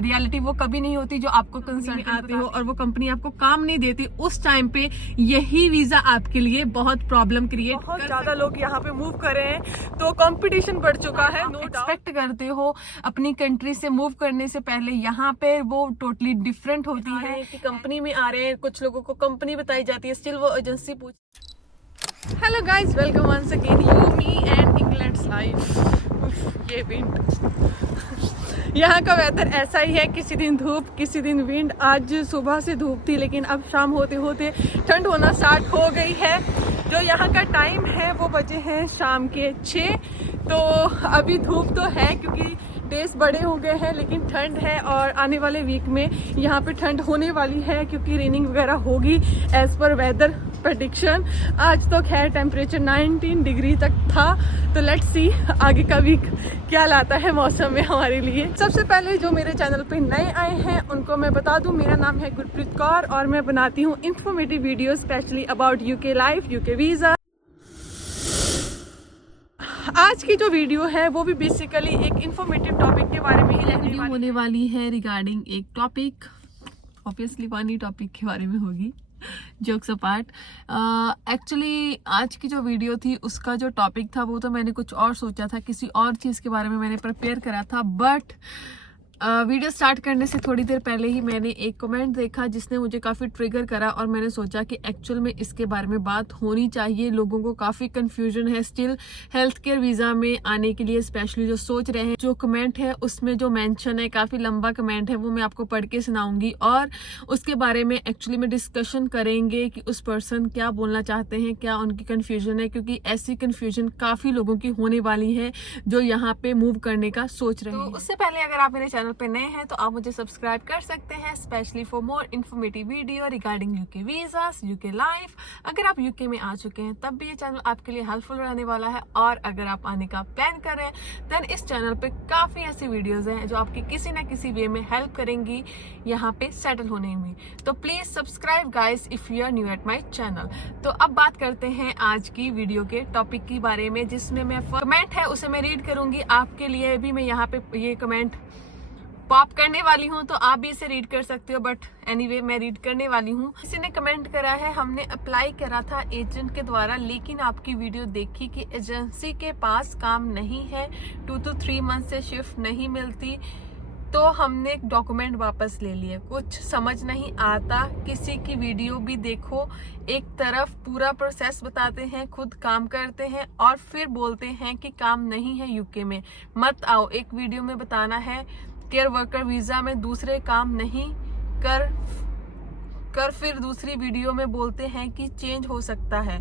Reality वो कभी नहीं होती जो आपको कंसर्न आते हो और वो कंपनी आपको काम नहीं देती, उस टाइम पे यही वीजा आपके लिए बहुत प्रॉब्लम क्रिएट बहुत ज्यादा लोग यहाँ पे मूव कर रहे हैं, तो कंपटीशन बढ़ चुका है। नो एक्सपेक्ट करते हो अपनी कंट्री से मूव करने से पहले, यहाँ पे वो टोटली डिफरेंट होती है कि कंपनी में आ रहे हैं, कुछ लोगों को कंपनी बताई जाती है, स्टिल वो एजेंसी पूछ। Hello guys, welcome once again you me and England's life. ये विंड यहाँ का वेदर ऐसा ही है, किसी दिन धूप किसी दिन विंड। आज सुबह से धूप थी लेकिन अब शाम होते होते ठंड होना स्टार्ट हो गई है। जो यहाँ का टाइम है वो बजे हैं शाम के 6। तो अभी धूप तो है क्योंकि डेज बड़े हो गए हैं, लेकिन ठंड है और आने वाले वीक में यहाँ पे ठंड होने वाली है क्योंकि रेनिंग वगैरह होगी एज पर वेदर प्रेडिक्शन। आज तो खैर टेम्परेचर 19 डिग्री तक था, तो लेट्स सी आगे का वीक क्या लाता है मौसम में हमारे लिए। सबसे पहले जो मेरे चैनल पे नए आए हैं उनको मैं बता दूं, मेरा नाम है गुरप्रीत कौर और मैं बनाती हूँ informative video specially about UK life, UK visa. आज की जो वीडियो है वो भी बेसिकली एक इंफॉर्मेटिव टॉपिक के बारे में ही होने वाली है रिगार्डिंग एक टॉपिक, ऑब्वियसली फनी टॉपिक के बारे में होगी, जोक्स अपार्ट। एक्चुअली आज की जो वीडियो थी उसका जो टॉपिक था वो तो मैंने कुछ और सोचा था, किसी और चीज़ के बारे में मैंने प्रिपेयर करा था, बट वीडियो स्टार्ट करने से थोड़ी देर पहले ही मैंने एक कमेंट देखा जिसने मुझे काफ़ी ट्रिगर करा और मैंने सोचा कि एक्चुअल में इसके बारे में बात होनी चाहिए। लोगों को काफ़ी कंफ्यूजन है स्टिल हेल्थ केयर वीज़ा में आने के लिए, स्पेशली जो सोच रहे हैं। जो कमेंट है उसमें जो मेंशन है, काफ़ी लंबा कमेंट है, वो मैं आपको पढ़ के सुनाऊंगी और उसके बारे में एक्चुअली में डिस्कशन करेंगे कि उस पर्सन क्या बोलना चाहते हैं, क्या उनकी कन्फ्यूजन है, क्योंकि ऐसी कन्फ्यूजन काफ़ी लोगों की होने वाली है जो यहाँ पे मूव करने का सोच रहे हैं। तो उससे पहले अगर आप मेरे चैनल पे नए हैं तो आप मुझे सब्सक्राइब कर सकते हैं, specially for more informative video regarding UK visas, UK life. अगर आप यूके में आ चुके हैं तब भी ये चैनल आपके लिए हेल्पफुल रहने वाला है, और अगर आप आने का प्लान कर रहे हैं देन इस चैनल पे काफी ऐसी वीडियोस हैं जो आपकी किसी ना किसी वे में हेल्प करेंगी यहाँ पे सेटल होने में। तो please subscribe guys if you are new at my channel. तो अब बात करते हैं आज की वीडियो के टॉपिक के बारे में, जिसमें मैं कमेंट है उसे मैं रीड करूंगी आपके लिए भी। मैं यहाँ पे ये कमेंट पॉप करने वाली हूँ तो आप भी इसे रीड कर सकते हो, बट एनीवे मैं रीड करने वाली हूँ। किसी ने कमेंट करा है, हमने अप्लाई करा था एजेंट के द्वारा, लेकिन आपकी वीडियो देखी कि एजेंसी के पास काम नहीं है, 2 to 3 मंथ से शिफ्ट नहीं मिलती, तो हमने एक डॉक्यूमेंट वापस ले लिए। कुछ समझ नहीं आता, किसी की वीडियो भी देखो, एक तरफ पूरा प्रोसेस बताते हैं, खुद काम करते हैं और फिर बोलते हैं कि काम नहीं है यूके में, मत आओ। एक वीडियो में बताना है केयर वर्कर वीजा में दूसरे काम नहीं कर फिर दूसरी वीडियो में बोलते हैं कि चेंज हो सकता है।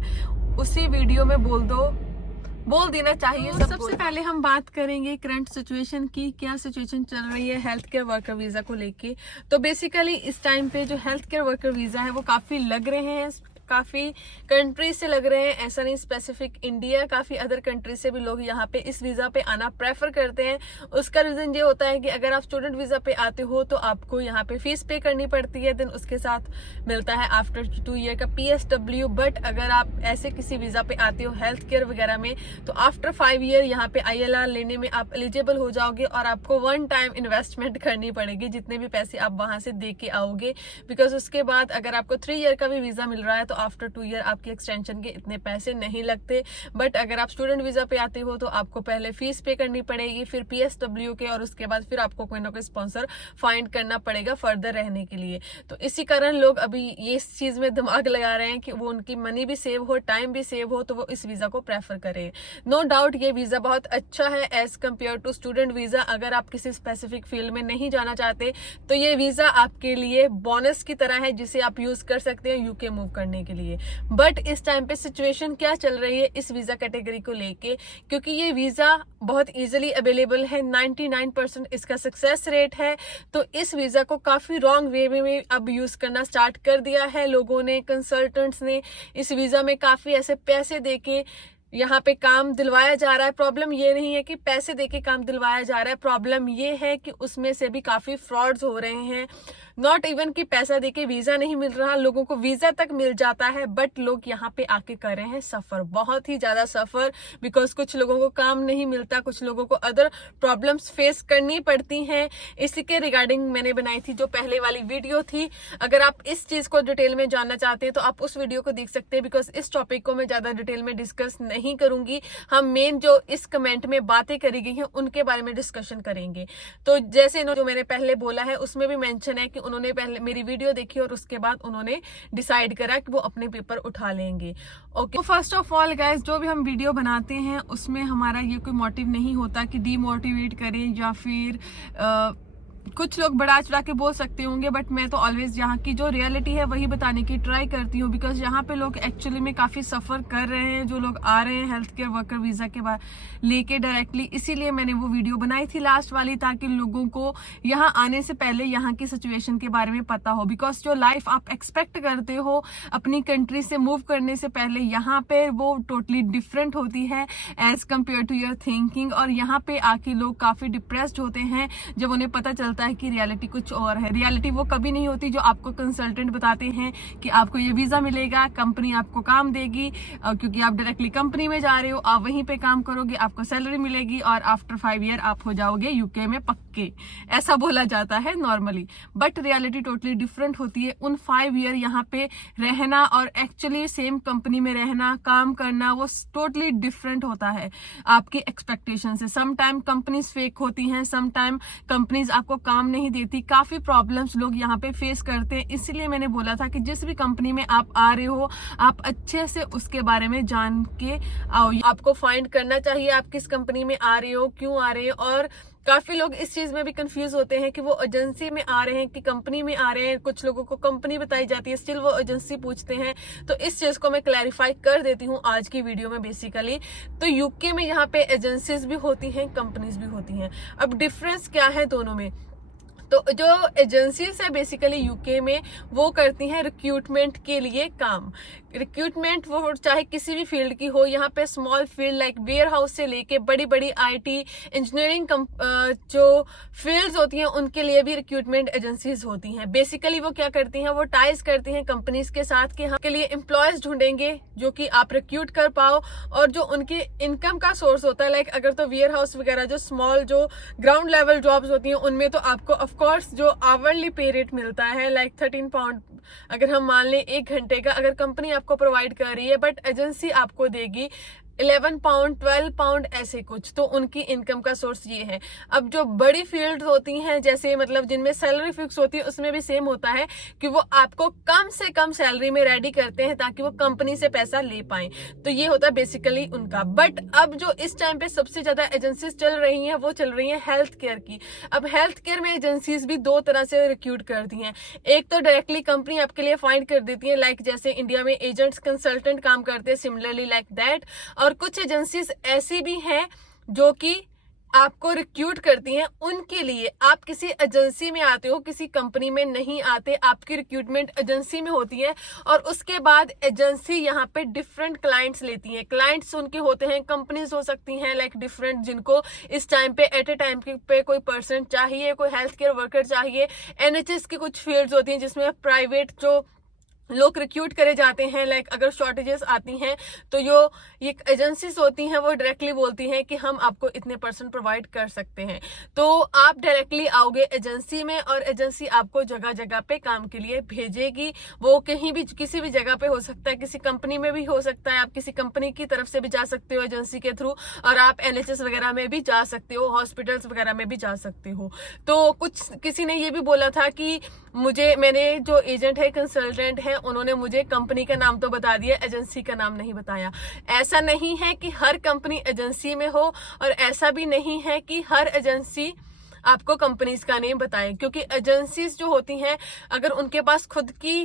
उसी वीडियो में बोल देना चाहिए। तो सबसे पहले हम बात करेंगे करंट सिचुएशन की, क्या सिचुएशन चल रही है हेल्थ केयर वर्कर वीजा को लेके। तो बेसिकली इस टाइम पे जो हेल्थ केयर वर्कर वीजा है वो काफी लग रहे हैं, काफी कंट्री से लग रहे हैं, ऐसा नहीं स्पेसिफिक इंडिया, काफी अदर कंट्री से भी लोग यहाँ पे इस वीजा पे आना प्रेफर करते हैं। उसका रीजन ये होता है कि अगर आप स्टूडेंट वीजा पे आते हो तो आपको यहाँ पे फीस पे करनी पड़ती है, देन उसके साथ मिलता है आफ्टर 2 ईयर का PSW। बट अगर आप ऐसे किसी वीजा पे आते हो हेल्थ केयर वगैरह में तो आफ्टर 5 ईयर यहाँ पे ILR लेने में आप एलिजिबल हो जाओगे और आपको 1 टाइम इन्वेस्टमेंट करनी पड़ेगी, जितने भी पैसे आप वहां से दे के आओगे। बिकॉज उसके बाद अगर आपको 3 ईयर का भी वीजा मिल रहा है तो आफ्टर 2 ईयर आपकी एक्सटेंशन के इतने पैसे नहीं लगते। बट अगर आप स्टूडेंट वीजा पे आते हो तो आपको पहले फीस पे करनी पड़ेगी, फिर PSW के, और उसके बाद फिर आपको कोई ना कोई स्पॉन्सर फाइंड करना पड़ेगा फर्दर रहने के लिए। तो इसी कारण लोग अभी ये इस चीज में दिमाग लगा रहे हैं कि वो उनकी मनी भी सेव हो, टाइम भी सेव हो, तो वो इस वीजा को प्रेफर करें। नो डाउट ये वीजा बहुत अच्छा है as compare to student visa. अगर आप किसी स्पेसिफिक फील्ड में नहीं जाना चाहते तो ये वीजा आपके लिए बोनस की तरह है, जिसे आप यूज कर सकते हैं यूके मूव करने के लिए। बट इस टाइम पे सिचुएशन क्या चल रही है इस वीजा कैटेगरी को लेके, क्योंकि ये वीजा बहुत इजीली अवेलेबल है, 99% इसका सक्सेस रेट है। तो इस वीजा को काफी रॉन्ग वे में अब यूज करना स्टार्ट कर दिया है लोगों ने, कंसल्टेंट्स ने। इस वीजा में काफी ऐसे पैसे देके यहाँ पे काम दिलवाया जा रहा है। प्रॉब्लम ये नहीं है कि पैसे देके काम दिलवाया जा रहा है, प्रॉब्लम ये है कि उसमें से भी काफी फ्रॉड्स हो रहे हैं। नॉट इवन कि पैसा देके वीजा नहीं मिल रहा, लोगों को वीजा तक मिल जाता है, बट लोग यहाँ पे आके कर रहे हैं सफर, बहुत ही ज्यादा सफर, बिकॉज कुछ लोगों को काम नहीं मिलता, कुछ लोगों को अदर प्रॉब्लम्स फेस करनी पड़ती हैं। इसी के रिगार्डिंग मैंने बनाई थी जो पहले वाली वीडियो थी। अगर आप इस चीज को डिटेल में जानना चाहते हैं तो आप उस वीडियो को देख सकते हैं, बिकॉज इस टॉपिक को मैं ज्यादा डिटेल में डिस्कस नहीं करूंगी। हम मेन जो इस कमेंट में बातें करी गई हैं उनके बारे में डिस्कशन करेंगे। तो जैसे जो मैंने पहले बोला है उसमें भी मेंशन है कि उन्होंने पहले मेरी वीडियो देखी और उसके बाद उन्होंने डिसाइड करा कि वो अपने पेपर उठा लेंगे। Okay, first of all guys, जो भी हम वीडियो बनाते हैं उसमें हमारा ये कोई मोटिव नहीं होता कि डीमोटिवेट करें या फिर कुछ लोग बढ़ा चढ़ा के बोल सकते होंगे, बट मैं तो ऑलवेज यहाँ की जो रियलिटी है वही बताने की ट्राई करती हूँ, बिकॉज यहाँ पे लोग एक्चुअली में काफी सफर कर रहे हैं, जो लोग आ रहे हैं हेल्थ केयर वर्कर वीजा के बाद लेके डायरेक्टली। इसीलिए मैंने वो वीडियो बनाई थी लास्ट वाली, ताकि लोगों को यहाँ आने से पहले यहाँ की सिचुएशन के बारे में पता हो, बिकॉज जो लाइफ आप एक्सपेक्ट करते हो अपनी कंट्री से मूव करने से पहले, यहाँ पे वो टोटली डिफरेंट होती है as compare to your thinking. और यहाँ पे आके लोग काफी डिप्रेस्ड होते हैं जब उन्हें पता चलता है कि रियलिटी कुछ और है। रियलिटी वो कभी नहीं होती जो आपको कंसल्टेंट बताते हैं कि आपको ये वीजा मिलेगा, कंपनी आपको काम देगी, क्योंकि आप डायरेक्टली कंपनी में जा रहे हो, आप वहीं पे काम करोगे, आपको सैलरी मिलेगी और आफ्टर 5 ईयर आप हो जाओगे यूके में पक्के, ऐसा बोला जाता है normally. But reality totally different होती है। उन 5 ईयर यहाँ पे रहना और एक्चुअली सेम कंपनी में रहना, काम करना, वो टोटली डिफरेंट होता है आपकी एक्सपेक्टेशन से। समटाइम कंपनीज फेक होती हैं, समटाइम कंपनीज आपको काम नहीं देती, काफी प्रॉब्लम्स लोग यहाँ पे फेस करते हैं। इसलिए मैंने बोला था कि जिस भी कंपनी में आप आ रहे हो आप अच्छे से उसके बारे में जान के आओ। आपको फाइंड करना चाहिए आप किस कंपनी में आ रहे हो, क्यों आ रहे हैं। और काफी लोग इस चीज में भी कंफ्यूज होते हैं कि वो एजेंसी में आ रहे हैं कि कंपनी में आ रहे हैं। कुछ लोगों को कंपनी बताई जाती है, स्टिल वो एजेंसी पूछते हैं। तो इस चीज को मैं क्लैरिफाई कर देती हूँ आज की वीडियो में। बेसिकली तो यूके में यहाँ पे एजेंसीज भी होती हैं, कंपनीज भी होती हैं। अब डिफरेंस क्या है दोनों में? तो जो एजेंसीज है बेसिकली यूके में वो करती हैं रिक्रूटमेंट के लिए काम। रिक्रूटमेंट वो चाहे किसी भी फील्ड की हो, यहाँ पे small field like warehouse से लेके बड़ी बड़ी आईटी इंजीनियरिंग जो फील्ड्स होती हैं उनके लिए भी रिक्रूटमेंट एजेंसीज होती हैं। बेसिकली वो क्या करती हैं, वो टाइज करती हैं कंपनीज के साथ कि हम के लिए एम्प्लॉयज ढूंढेंगे जो कि आप रिक्रूट कर पाओ। और जो उनकी इनकम का सोर्स होता है, लाइक अगर तो वेयर हाउस वगैरह जो स्मॉल जो ग्राउंड लेवल जॉब्स होती हैं उनमें तो आपको ऑफकोर्स जो आवरली पे रेट मिलता है लाइक 13 पाउंड, अगर हम मान लें 1 घंटे का, अगर कंपनी आपको प्रोवाइड कर रही है, बट एजेंसी आपको देगी 11 पाउंड 12 पाउंड ऐसे कुछ। तो उनकी इनकम का सोर्स ये है। अब जो बड़ी फील्ड होती हैं जैसे मतलब जिनमें सैलरी फिक्स होती है उसमें भी सेम होता है कि वो आपको कम से कम सैलरी में रेडी करते हैं ताकि वो कंपनी से पैसा ले पाए। तो ये होता है बेसिकली उनका। बट अब जो इस टाइम पे सबसे ज्यादा एजेंसीज चल रही हैं वो चल रही हैं हेल्थ केयर की। अब हेल्थ केयर में एजेंसीज भी 2 तरह से रिक्रूट करती हैं। एक तो डायरेक्टली कंपनी आपके लिए फाइंड कर देती है, लाइक जैसे इंडिया में एजेंट्स कंसल्टेंट काम करते हैं, सिमिलरली लाइक दैट। और कुछ एजेंसीज ऐसी भी हैं जो कि आपको रिक्रूट करती हैं। उनके लिए आप किसी एजेंसी में आते हो, किसी कंपनी में नहीं आते, आपकी रिक्रूटमेंट एजेंसी में होती है। और उसके बाद एजेंसी यहाँ पे डिफरेंट क्लाइंट्स लेती हैं। क्लाइंट्स उनके होते हैं, कंपनीज हो सकती हैं लाइक डिफरेंट, जिनको इस टाइम पे एट ए टाइम पे कोई पर्सन चाहिए, कोई हेल्थ केयर वर्कर चाहिए। एनएचएस की कुछ फील्ड्स होती हैं जिसमें प्राइवेट जो लोग रिक्रूट करे जाते हैं, लाइक अगर शॉर्टेजेस आती हैं तो जो ये एजेंसीज होती हैं वो डायरेक्टली बोलती हैं कि हम आपको इतने % प्रोवाइड कर सकते हैं। तो आप डायरेक्टली आओगे एजेंसी में और एजेंसी आपको जगह जगह पे काम के लिए भेजेगी। वो कहीं भी किसी भी जगह पे हो सकता है, किसी कंपनी में भी हो सकता है, आप किसी कंपनी की तरफ से भी जा सकते हो एजेंसी के थ्रू, और आप एनएचएस वगैरह में भी जा सकते हो, हॉस्पिटल्स वगैरह में भी जा सकते हो। तो किसी ने ये भी बोला था कि मैंने जो एजेंट है, कंसल्टेंट है, उन्होंने मुझे कंपनी का नाम तो बता दिया, एजेंसी का नाम नहीं बताया। ऐसा नहीं है कि हर कंपनी एजेंसी में हो, और ऐसा भी नहीं है कि हर एजेंसी आपको कंपनीज का नेम बताए, क्योंकि एजेंसीज जो होती हैं अगर उनके पास खुद की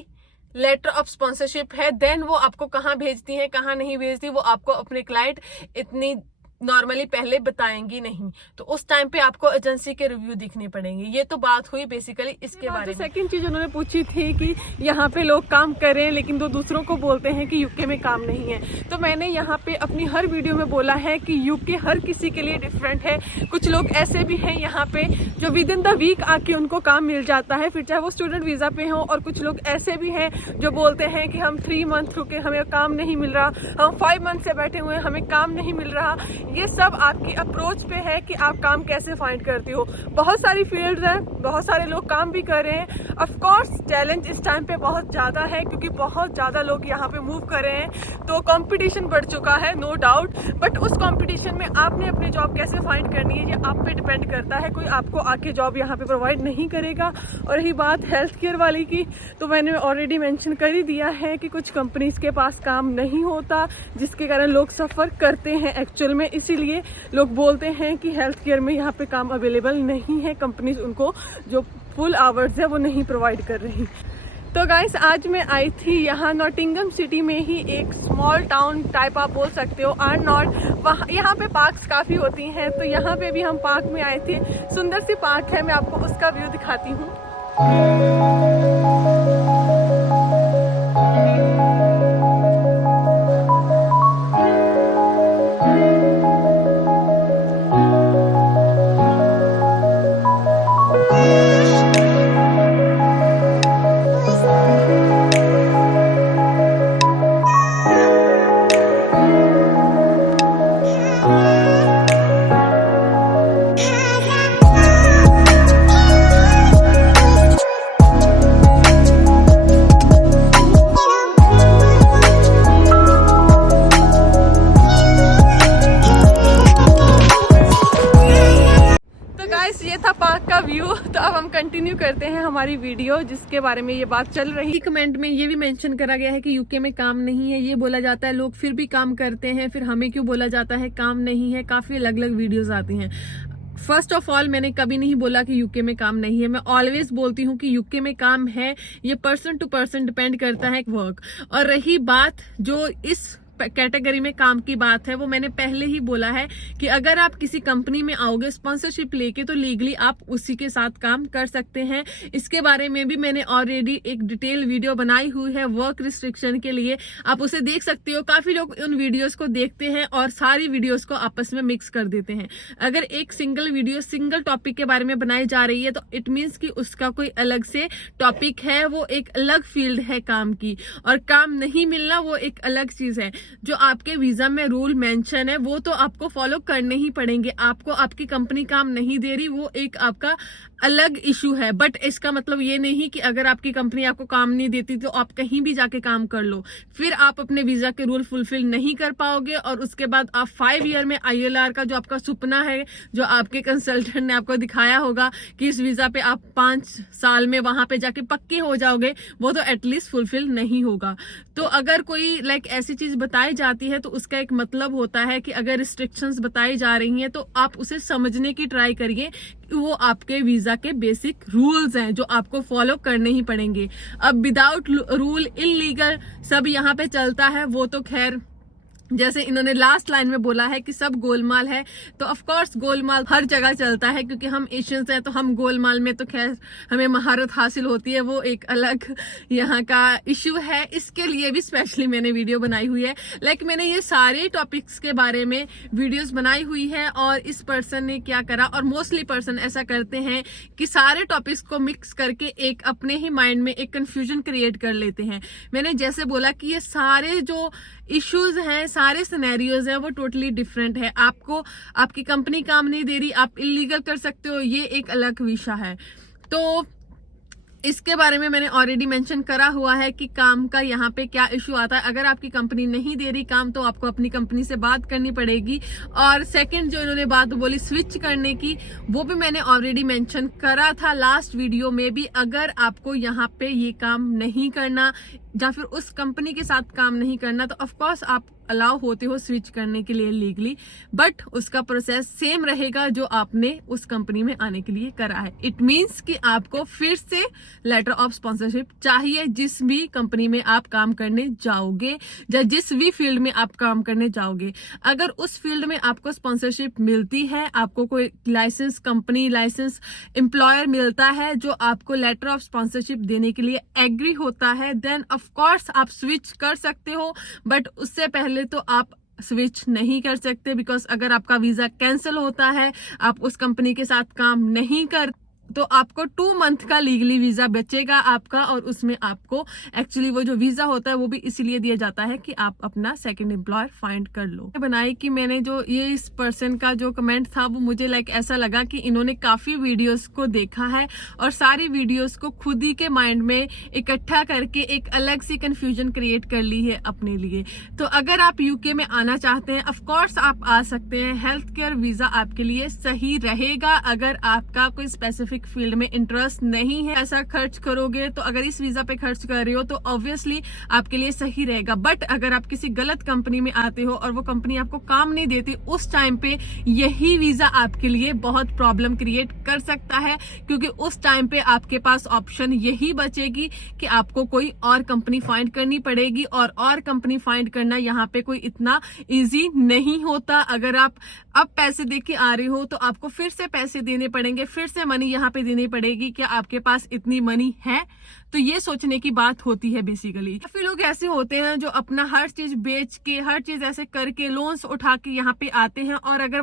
लेटर ऑफ स्पॉन्सरशिप है देन वो आपको कहाँ भेजती हैं, कहाँ नहीं भेजती, वो आपको अपने क्लाइंट इतनी नॉर्मली पहले बताएंगी नहीं, तो उस टाइम पे आपको एजेंसी के रिव्यू दिखने पड़ेंगे। ये तो बात हुई बेसिकली इसके बारे में। सेकंड चीज उन्होंने पूछी थी कि यहाँ पे लोग काम कर रहे हैं लेकिन दूसरों को बोलते हैं कि यूके में काम नहीं है। तो मैंने यहाँ पे अपनी हर वीडियो में बोला है कि यूके हर किसी के लिए डिफरेंट है। कुछ लोग ऐसे भी हैं यहाँ पे जो विद इन द वीक आके उनको काम मिल जाता है, फिर चाहे वो स्टूडेंट वीजा पे हो, और कुछ लोग ऐसे भी हैं जो बोलते हैं कि हम 3 मंथ रुके, हमें काम नहीं मिल रहा, हम 5 मंथ से बैठे हुए हैं, हमें काम नहीं मिल रहा। ये सब आपकी अप्रोच पे है कि आप काम कैसे फाइंड करते हो। बहुत सारी फील्ड्स हैं, बहुत सारे लोग काम भी कर रहे हैं। ऑफ कोर्स चैलेंज इस टाइम पे बहुत ज़्यादा है क्योंकि बहुत ज़्यादा लोग यहाँ पे मूव कर रहे हैं, तो कंपटीशन बढ़ चुका है, नो डाउट। बट उस कंपटीशन में आपने अपनी जॉब कैसे फाइंड करनी है ये आप पे डिपेंड करता है। कोई आपको आके जॉब यहाँ पे प्रोवाइड नहीं करेगा। और रही बात हेल्थ केयर वाली की, तो मैंने ऑलरेडी मेंशन कर ही दिया है कि कुछ कंपनीज के पास काम नहीं होता, जिसके कारण लोग सफ़र करते हैं एक्चुअल में। इसीलिए लोग बोलते हैं कि हेल्थ केयर में यहाँ पे काम अवेलेबल नहीं है, कंपनीज उनको जो फुल आवर्स है वो नहीं प्रोवाइड कर रही। तो गाइस आज मैं आई थी यहाँ नॉटिंगम सिटी में ही एक स्मॉल टाउन टाइप आप बोल सकते हो, आर नॉट। वहाँ यहाँ पे पार्क्स काफ़ी होती हैं, तो यहाँ पे भी हम पार्क में आए थे। सुंदर सी पार्क है, मैं आपको उसका व्यू दिखाती हूँ। ये था पार्क का व्यू। तो अब हम कंटिन्यू करते हैं हमारी वीडियो जिसके बारे में ये बात चल रही है। कमेंट में ये भी मेंशन करा गया है कि यूके में काम नहीं है, ये बोला जाता है, लोग फिर भी काम करते हैं, फिर हमें क्यों बोला जाता है काम नहीं है। काफी अलग अलग वीडियोस आती हैं। फर्स्ट ऑफ ऑल मैंने कभी नहीं बोला कि यूके में काम नहीं है। मैं ऑलवेज बोलती हूँ कि यूके में काम है, ये पर्सन टू पर्सन डिपेंड करता है वर्क। और रही बात जो इस कैटेगरी में काम की बात है, वो मैंने पहले ही बोला है कि अगर आप किसी कंपनी में आओगे स्पॉन्सरशिप लेके, तो लीगली आप उसी के साथ काम कर सकते हैं। इसके बारे में भी मैंने ऑलरेडी एक डिटेल वीडियो बनाई हुई है वर्क रिस्ट्रिक्शन के लिए, आप उसे देख सकते हो। काफी लोग उन वीडियोस को देखते हैं और सारी वीडियोस को आपस में मिक्स कर देते हैं। अगर एक सिंगल वीडियो सिंगल टॉपिक के बारे में बनाई जा रही है तो इट मीन्स कि उसका कोई अलग से टॉपिक है, वो एक अलग फील्ड है काम की। और काम नहीं मिलना वो एक अलग चीज है। जो आपके वीजा में रूल मेंशन है वो तो आपको फॉलो करने ही पड़ेंगे। आपको आपकी कंपनी काम नहीं दे रही, वो एक आपका अलग इशू है। बट इसका मतलब ये नहीं कि अगर आपकी कंपनी आपको काम नहीं देती तो आप कहीं भी जाके काम कर लो, फिर आप अपने वीजा के रूल फुलफिल नहीं कर पाओगे। और उसके बाद आप 5 ईयर में ILR का जो आपका सपना है, जो आपके कंसल्टेंट ने आपको दिखाया होगा कि इस वीजा पे आप 5 साल में वहां पे जाके पक्के हो जाओगे, वो तो एटलीस्ट फुलफिल नहीं होगा। तो अगर कोई ऐसी चीज बताई जाती है तो उसका एक मतलब होता है कि अगर रिस्ट्रिक्शंस बताई जा रही हैं तो आप उसे समझने की ट्राई करिए कि वो आपके वीजा के बेसिक रूल्स हैं जो आपको फॉलो करने ही पड़ेंगे। अब विदाउट रूल इलीगल सब यहाँ पे चलता है, वो तो खैर जैसे इन्होंने लास्ट लाइन में बोला है कि सब गोलमाल है, तो ऑफ कोर्स गोलमाल हर जगह चलता है क्योंकि हम एशियंस हैं, तो हम गोलमाल में तो खैर हमें महारत हासिल होती है, वो एक अलग यहाँ का इशू है। इसके लिए भी स्पेशली मैंने वीडियो बनाई हुई है। मैंने ये सारे टॉपिक्स के बारे में वीडियोस बनाई हुई है। और इस पर्सन ने क्या करा, और मोस्टली पर्सन ऐसा करते हैं कि सारे टॉपिक्स को मिक्स करके एक अपने ही माइंड में एक कंफ्यूजन क्रिएट कर लेते हैं। मैंने जैसे बोला कि ये सारे जो इश्यूज हैं, सारे सिनेरियोज हैं, वो टोटली डिफरेंट है। आपको आपकी कंपनी काम नहीं दे रही, आप इलीगल कर सकते हो, ये एक अलग विषय है। तो इसके बारे में मैंने ऑलरेडी मेंशन करा हुआ है कि काम का यहाँ पे क्या इशू आता है। अगर आपकी कंपनी नहीं दे रही काम तो आपको अपनी कंपनी से बात करनी पड़ेगी। और सेकंड जो इन्होंने बात बोली स्विच करने की, वो भी मैंने ऑलरेडी मेंशन करा था लास्ट वीडियो में भी। अगर आपको यहाँ पे ये काम नहीं करना, या फिर उस कंपनी के साथ काम नहीं करना, तो ऑफ कोर्स आप अलाउ होते हो स्विच करने के लिए लीगली, बट उसका प्रोसेस सेम रहेगा जो आपने उस कंपनी में आने के लिए करा है। इट मींस कि आपको फिर से लेटर ऑफ स्पॉन्सरशिप चाहिए जिस भी कंपनी में आप काम करने जाओगे या जिस भी फील्ड में आप काम करने जाओगे। अगर उस फील्ड में आपको स्पॉन्सरशिप मिलती है, आपको कोई लाइसेंस, कंपनी लाइसेंस, एम्प्लॉयर मिलता है जो आपको लेटर ऑफ स्पॉन्सरशिप देने के लिए एग्री होता है, देन ऑफ कोर्स आप स्विच कर सकते हो। बट उससे पहले तो आप स्विच नहीं कर सकते, बिकॉज अगर आपका वीजा कैंसिल होता है, आप उस कंपनी के साथ काम नहीं कर, तो आपको 2 मंथ का लीगली वीजा बचेगा आपका, और उसमें आपको एक्चुअली वो जो वीजा होता है वो भी इसीलिए दिया जाता है कि आप अपना सेकंड एम्प्लॉयर फाइंड कर लो। बनाई कि मैंने जो ये इस पर्सन का जो कमेंट था वो मुझे ऐसा लगा कि इन्होंने काफी वीडियोस को देखा है और सारी वीडियोस को खुद ही के माइंड में इकट्ठा करके एक अलग सी कंफ्यूजन क्रिएट कर ली है अपने लिए। तो अगर आप यूके में आना चाहते हैं, ऑफकोर्स आप आ सकते हैं। हेल्थ केयर वीजा आपके लिए सही रहेगा अगर आपका कोई स्पेसिफिक फील्ड में इंटरेस्ट नहीं है। ऐसा खर्च करोगे तो अगर इस वीजा पे खर्च कर रहे हो तो ऑब्वियसली आपके लिए सही रहेगा। बट अगर आप किसी गलत कंपनी में आते हो और वो कंपनी आपको काम नहीं देती, उस टाइम पे यही वीजा आपके लिए बहुत प्रॉब्लम क्रिएट कर सकता है, क्योंकि उस टाइम पे आपके पास ऑप्शन यही बचेगी कि आपको कोई और कंपनी फाइंड करनी पड़ेगी, और कंपनी फाइंड करना यहाँ पे कोई इतना इजी नहीं होता। अगर आप अब पैसे दे के आ रहे हो तो आपको फिर से पैसे देने पड़ेंगे, फिर से मनी यहाँ पे देनी पड़ेगी। क्या आपके पास इतनी मनी है? तो ये सोचने की बात होती है बेसिकली। काफी लोग ऐसे होते हैं जो अपना हर चीज बेच के, हर चीज ऐसे करके, लोन्स उठा के यहाँ पे आते हैं, और अगर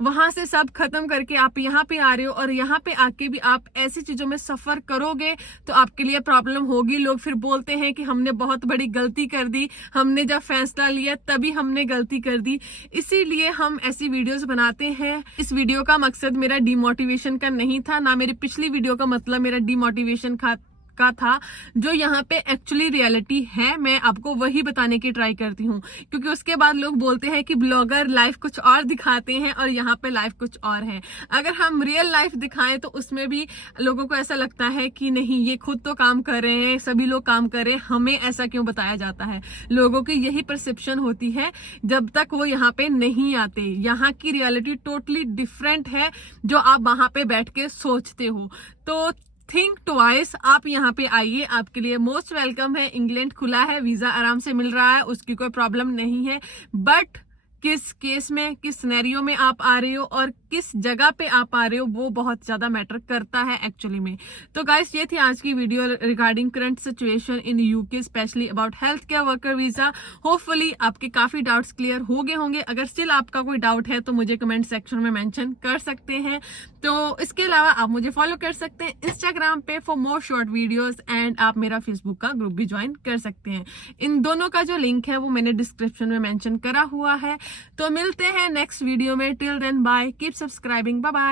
वहां से सब खत्म करके आप यहाँ पे आ रहे हो और यहाँ पे आके भी आप ऐसी चीजों में सफर करोगे तो आपके लिए प्रॉब्लम होगी। लोग फिर बोलते हैं कि हमने बहुत बड़ी गलती कर दी, हमने जब फैसला लिया तभी हमने गलती कर दी। इसीलिए हम ऐसी वीडियोस बनाते हैं। इस वीडियो का मकसद मेरा डिमोटिवेशन का नहीं था, ना मेरी पिछली वीडियो का मतलब मेरा डिमोटिवेशन का था। जो यहाँ पे एक्चुअली रियलिटी है मैं आपको वही बताने की ट्राई करती हूँ, क्योंकि उसके बाद लोग बोलते हैं कि ब्लॉगर लाइफ कुछ और दिखाते हैं और यहाँ पे लाइफ कुछ और है। अगर हम रियल लाइफ दिखाएं तो उसमें भी लोगों को ऐसा लगता है कि नहीं, ये खुद तो काम कर रहे हैं, सभी लोग काम कर रहे हैं, हमें ऐसा क्यों बताया जाता है। लोगों की यही परसेप्शन होती है जब तक वो यहाँ पे नहीं आते। यहाँ की रियलिटी टोटली डिफरेंट है जो आप वहां पे बैठ के सोचते हो। तो थिंक ट्वाइस, आप यहाँ पे आइए, आपके लिए मोस्ट वेलकम है। इंग्लैंड खुला है, वीजा आराम से मिल रहा है, उसकी कोई प्रॉब्लम नहीं है। बट किस केस में, किस सिनेरियो में आप आ रहे हो और किस जगह पे आप आ रहे हो, वो बहुत ज्यादा मैटर करता है एक्चुअली में। तो गाइस, ये थी आज की video regarding current situation in UK, specially about health care worker visa. Hopefully आपके काफी डाउट्स क्लियर हो गए होंगे। अगर स्टिल आपका कोई डाउट है तो मुझे कमेंट सेक्शन में मेंशन कर सकते हैं। तो इसके अलावा आप मुझे फॉलो कर सकते हैं इंस्टाग्राम पे for more short videos, and आप मेरा फेसबुक का ग्रुप भी ज्वाइन कर सकते हैं। इन दोनों का जो लिंक है वो मैंने डिस्क्रिप्शन में मेंशन करा हुआ है। तो मिलते हैं नेक्स्ट वीडियो में। Till then bye, keep subscribing, bye bye.